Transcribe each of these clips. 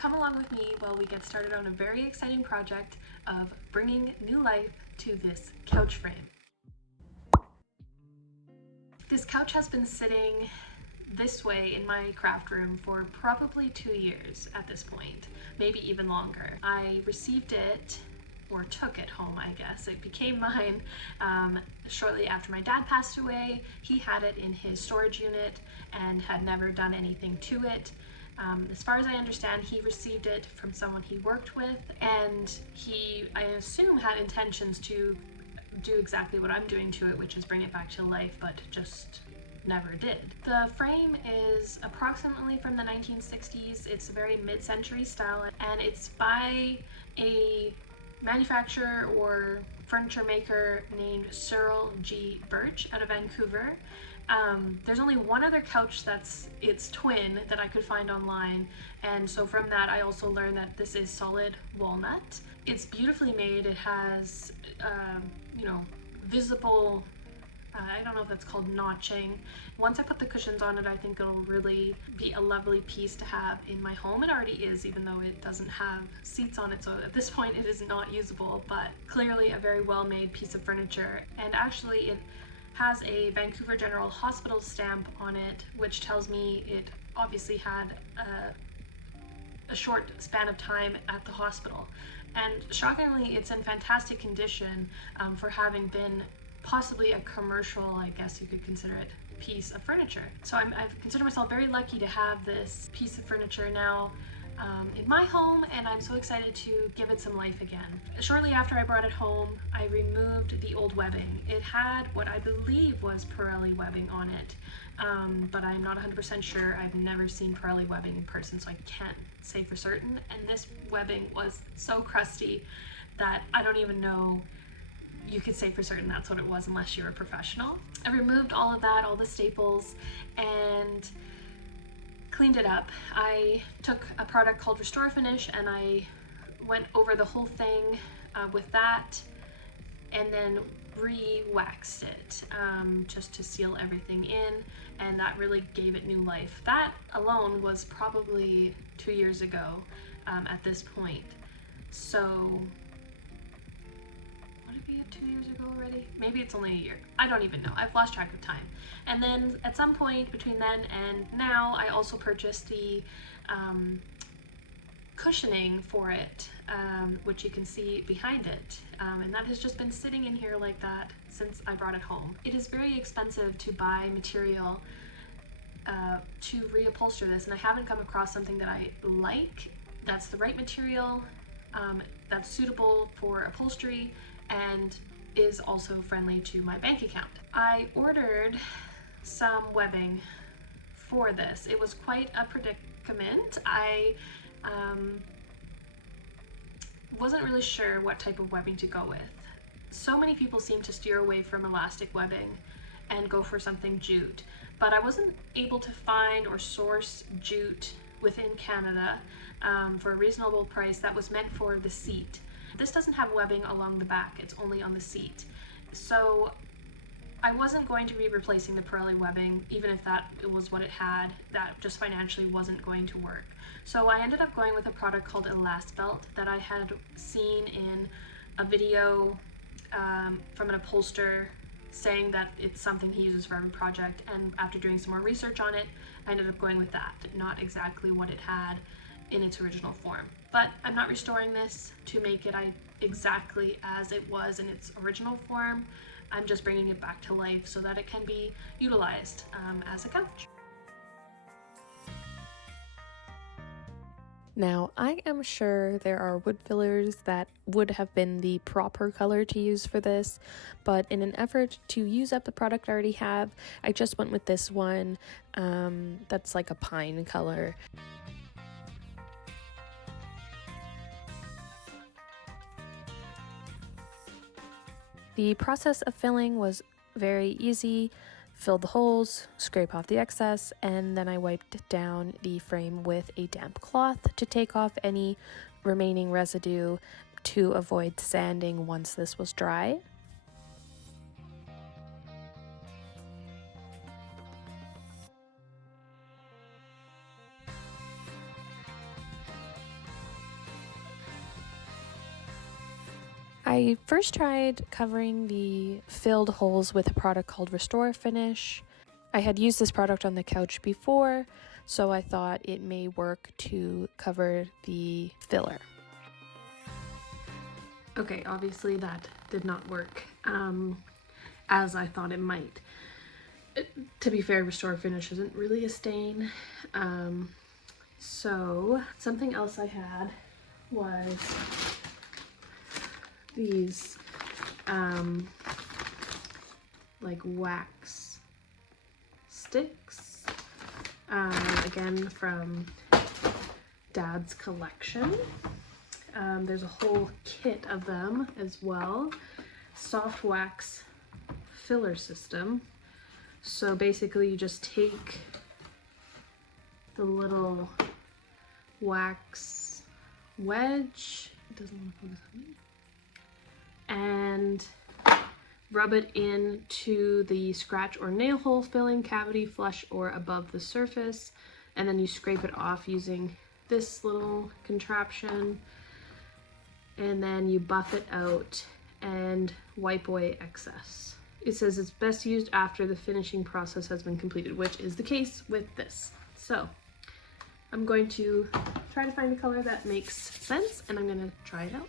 Come along with me while we get started on a very exciting project of bringing new life to this couch frame. This couch has been sitting this way in my craft room for probably 2 years at this point, maybe even longer. I received it, or took it home, I guess. It became mine shortly after my dad passed away. He had it in his storage unit and had never done anything to it. As far as I understand, he received it from someone he worked with, and he, I assume, had intentions to do exactly what I'm doing to it, which is bring it back to life, but just never did. The frame is approximately from the 1960s. It's a very mid-century style, and it's by a manufacturer or furniture maker named Cyril G. Birch out of Vancouver. There's only one other couch that's its twin that I could find online, and so from that I also learned that this is solid walnut. It's beautifully made. It has visible, I don't know if that's called notching. Once I put the cushions on it, I think it'll really be a lovely piece to have in my home. It already is, even though it doesn't have seats on it, so at this point it is not usable, but clearly a very well made piece of furniture. And actually it has a Vancouver General Hospital stamp on it, which tells me it obviously had a short span of time at the hospital. And shockingly, it's in fantastic condition for having been possibly a commercial, I guess you could consider it, piece of furniture. So I've considered myself very lucky to have this piece of furniture now in my home, and I'm so excited to give it some life again. Shortly after I brought it home, I removed the old webbing. It had what I believe was Pirelli webbing on it, but I'm not 100% sure. I've never seen Pirelli webbing in person, so I can't say for certain. And this webbing was so crusty that I don't even know you could say for certain that's what it was unless you're a professional. I removed all of that, all the staples, and cleaned it up. I took a product called Restore Finish and I went over the whole thing with that, and then re-waxed it just to seal everything in, and that really gave it new life. That alone was probably 2 years ago at this point. So would it be 2 years ago already? Maybe it's only a year. I don't even know. I've lost track of time. And then at some point between then and now, I also purchased the cushioning for it, which you can see behind it. And that has just been sitting in here like that since I brought it home. It is very expensive to buy material to reupholster this, and I haven't come across something that I like, that's the right material, that's suitable for upholstery, and is also friendly to my bank account. I ordered some webbing for this. It was quite a predicament. I wasn't really sure what type of webbing to go with. So many people seem to steer away from elastic webbing and go for something jute, but I wasn't able to find or source jute within Canada for a reasonable price that was meant for the seat. This doesn't have webbing along the back, it's only on the seat. So I wasn't going to be replacing the Pirelli webbing, even if that was what it had. That just financially wasn't going to work. So I ended up going with a product called Elastbelt that I had seen in a video from an upholsterer saying that it's something he uses for every project, and after doing some more research on it, I ended up going with that. Not exactly what it had in its original form. But I'm not restoring this to make it exactly as it was in its original form. I'm just bringing it back to life so that it can be utilized as a couch. Now, I am sure there are wood fillers that would have been the proper color to use for this, but in an effort to use up the product I already have, I just went with this one that's like a pine color. The process of filling was very easy. Fill the holes, scrape off the excess, and then I wiped down the frame with a damp cloth to take off any remaining residue to avoid sanding once this was dry. I first tried covering the filled holes with a product called Restore Finish. I had used this product on the couch before, so I thought it may work to cover the filler. Okay, obviously that did not work as I thought it might. To be fair, Restore Finish isn't really a stain. So something else I had was these like wax sticks, again from Dad's collection. There's a whole kit of them as well. Soft wax filler system. So basically you just take the little wax wedge, it doesn't want to focus on me, and rub it into the scratch or nail hole filling cavity, flush or above the surface, and then you scrape it off using this little contraption, and then you buff it out and wipe away excess. It says it's best used after the finishing process has been completed, which is the case with this. So I'm going to try to find a color that makes sense, and I'm going to try it out.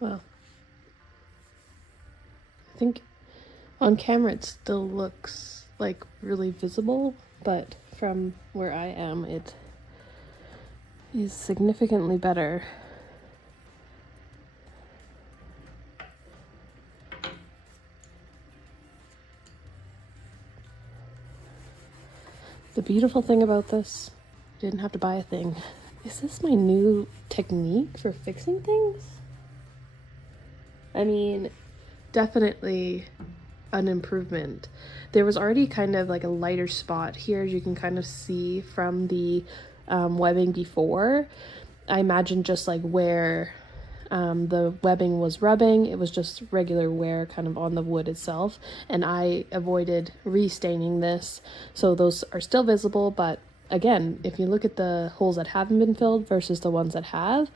Well, I think on camera it still looks like really visible, but from where I am it is significantly better. The beautiful thing about this, I didn't have to buy a thing. Is this my new technique for fixing things? I mean, definitely an improvement. There was already kind of like a lighter spot here, as you can kind of see from the webbing before. I imagine just like where the webbing was rubbing, it was just regular wear kind of on the wood itself, and I avoided restaining this, so those are still visible. But again, if you look at the holes that haven't been filled versus the ones that have,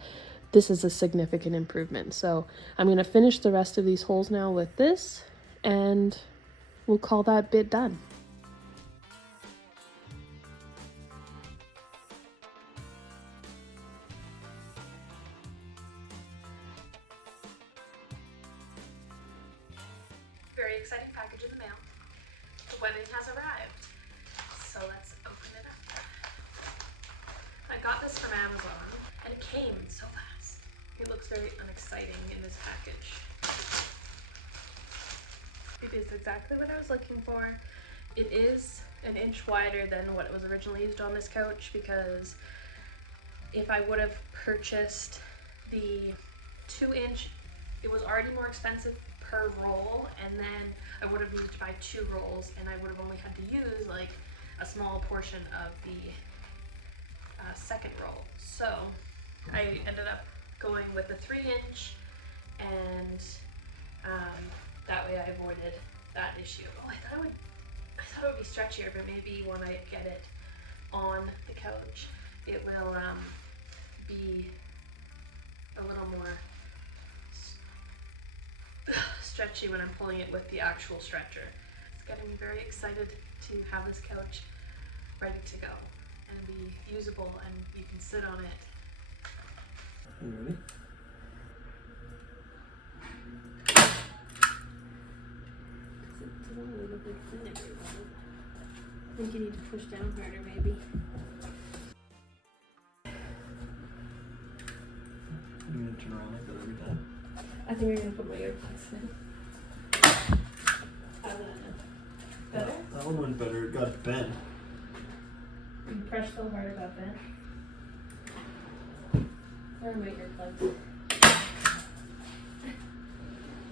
this is a significant improvement. So I'm going to finish the rest of these holes now with this, and we'll call that bit done. Very exciting package in the mail. The webbing has arrived. So let's open it up. I got this from Amazon and it came so fast. It looks very unexciting in this package. It is exactly what I was looking for. It is an inch wider than what was originally used on this couch, because if I would have purchased the 2-inch, it was already more expensive per roll, and then I would have needed to buy 2 rolls, and I would have only had to use like a small portion of the second roll. So I ended up going with a 3-inch, and that way I avoided that issue. Oh, I thought it would be stretchier, but maybe when I get it on the couch, it will be a little more stretchy when I'm pulling it with the actual stretcher. It's getting me very excited to have this couch ready to go and be usable, and you can sit on it. You ready? It's a little bit thin everywhere. I think you need to push down harder, maybe. You need to turn around like that every time. I think I'm gonna put my earplugs in. Better? That one went better. It got bent. You pressed so hard about that. Where are my earplugs?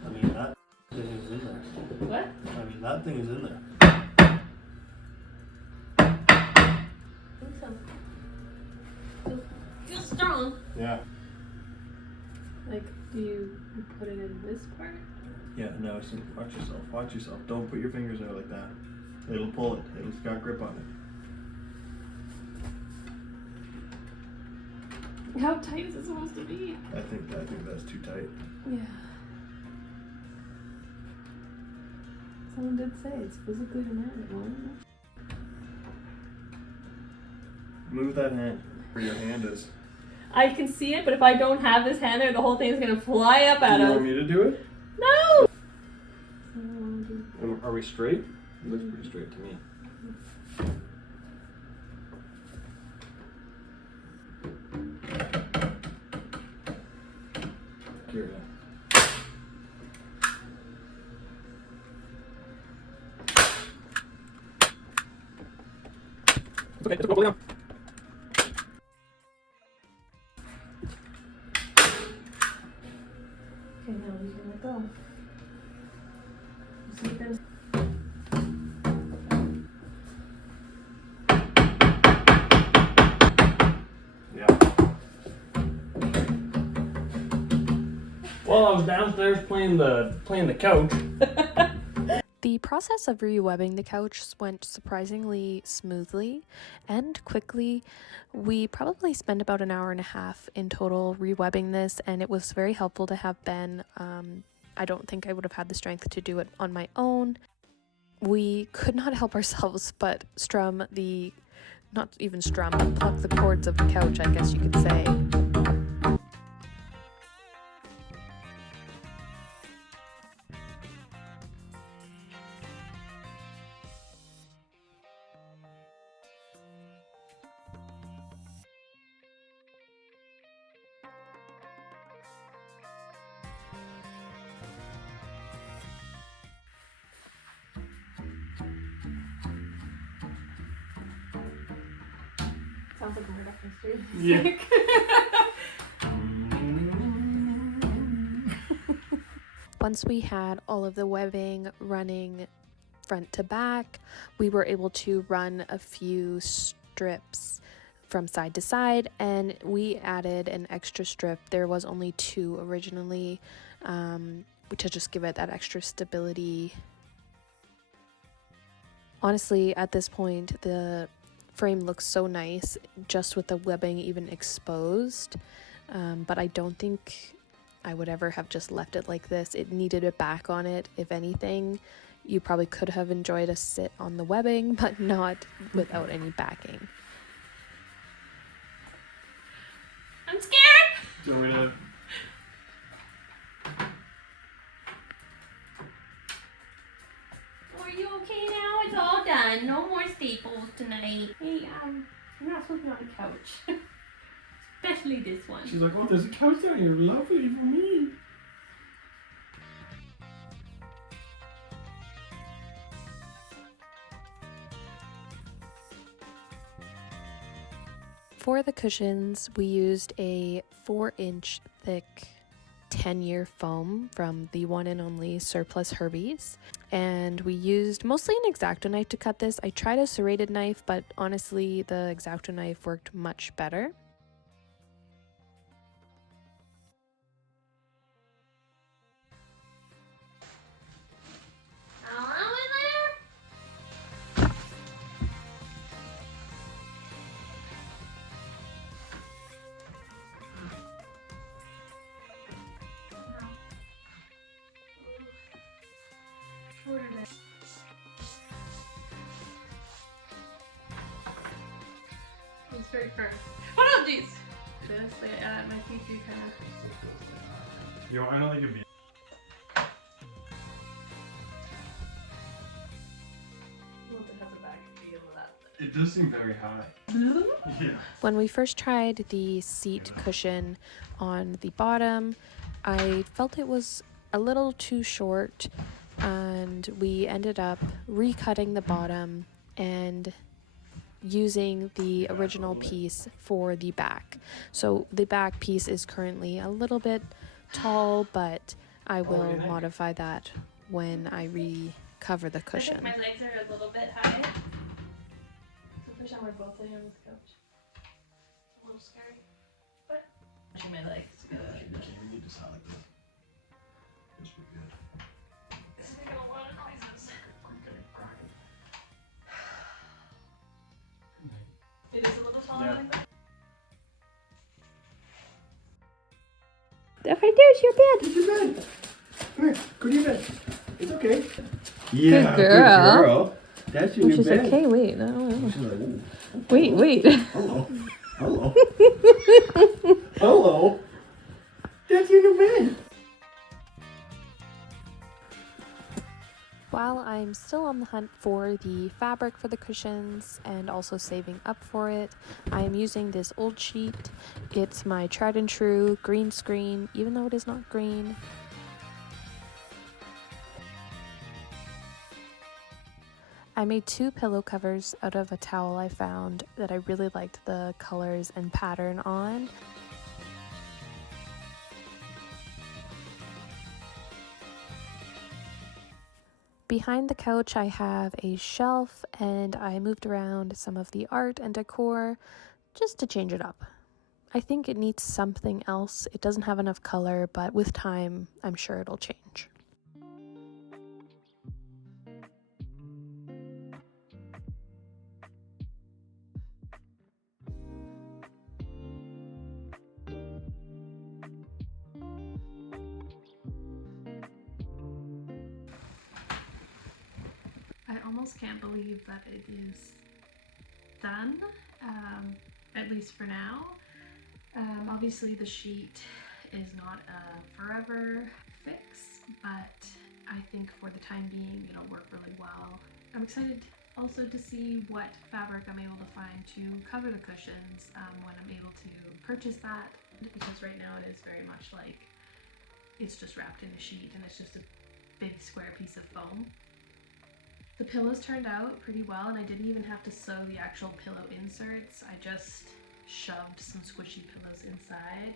I mean, that thing is in there. What? I mean, that thing is in there. Feels strong. Yeah. Like, do you put it in this part? Yeah, no, so watch yourself. Watch yourself. Don't put your fingers there like that. It'll pull it. It's got grip on it. How tight is it supposed to be? I think that's too tight. Yeah. Someone did say it's physically demanding. Move that hand where your hand is. I can see it, but if I don't have this hand there, the whole thing's gonna fly up at Do you us. want me to do it? No! Are we straight? It looks pretty straight to me. Here, yeah. It's okay, just go down. Okay, now we can let go. Sleep in. Yeah. Well, I was downstairs playing the couch. The process of rewebbing the couch went surprisingly smoothly and quickly. We probably spent about an hour and a half in total rewebbing this, and it was very helpful to have Ben. I don't think I would have had the strength to do it on my own. We could not help ourselves but pluck the cords of the couch, I guess you could say. Sounds like a murder mystery. Yeah. Once we had all of the webbing running front to back, we were able to run a few strips from side to side, and we added an extra strip. There was only 2 originally, to just give it that extra stability. Honestly, at this point, the frame looks so nice just with the webbing even exposed, but I don't think I would ever have just left it like this. It needed a back on it. If anything, you probably could have enjoyed a sit on the webbing, but not without any backing. I'm scared! Do you want me to? Are you okay now? It's all done. No more staples tonight. Hey, you're not supposed to be on the couch. Especially this one. She's like, oh, there's a couch down here, lovely for me. For the cushions, we used a 4-inch thick 10-year foam from the one and only Surplus Herbies, and we used mostly an X-Acto knife to cut this. I tried a serrated knife, but honestly the X-Acto knife worked much better. It's very firm. What up, jeez? This, my feet do kind of. Yo, I don't think it'd be. Once it has a back, it can be a little that. It does seem very high. Yeah. When we first tried the seat cushion on the bottom, I felt it was a little too short, and we ended up recutting the bottom and using the original piece for the back. So the back piece is currently a little bit tall, but I will modify that when I recover the I think cushion. my legs are a little bit high. So first time we're both laying on this couch. A little scary. But watching my legs. You can't really decide like this. This would be good. This is making a lot of noises. It is a little taller Yeah. like that. Okay, there's your bed. It's your bed. Come here. Go to your bed. It's okay. Yeah, girl. Good girl. That's your new bed. Okay, wait, no. She's like, ooh. Wait. Hello. Hello. Hello. That's your new bed. While I'm still on the hunt for the fabric for the cushions and also saving up for it, I am using this old sheet. It's my tried and true green screen, even though it is not green. I made 2 pillow covers out of a towel I found that I really liked the colors and pattern on. Behind the couch I have a shelf, and I moved around some of the art and decor just to change it up. I think it needs something else. It doesn't have enough color, but with time I'm sure it'll change. I almost can't believe that it is done, at least for now. Obviously the sheet is not a forever fix, but I think for the time being it'll work really well. I'm excited also to see what fabric I'm able to find to cover the cushions when I'm able to purchase that, because right now it is very much like it's just wrapped in a sheet and it's just a big square piece of foam. The pillows turned out pretty well, and I didn't even have to sew the actual pillow inserts. I just shoved some squishy pillows inside,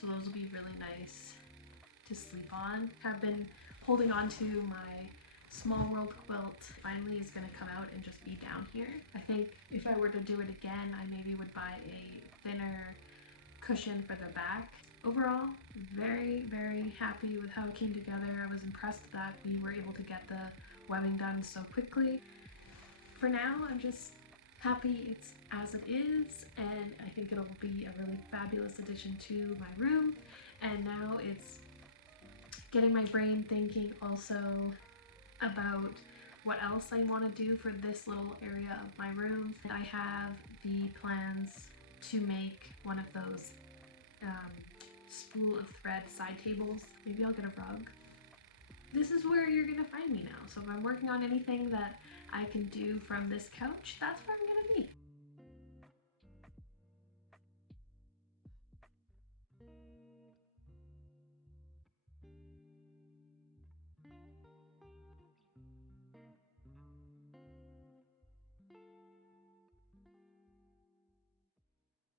so those will be really nice to sleep on. I've been holding on to my Small World quilt. Finally is going to come out and just be down here. I think if I were to do it again, I maybe would buy a thinner cushion for the back. Overall, very, very happy with how it came together. I was impressed that we were able to get the webbing done so quickly. For now, I'm just happy it's as it is, and I think it'll be a really fabulous addition to my room. And now it's getting my brain thinking also about what else I want to do for this little area of my room. I have the plans to make one of those spool of thread side tables. Maybe I'll get a rug. This is where you're gonna find me now. So if I'm working on anything that I can do from this couch, that's where I'm gonna be.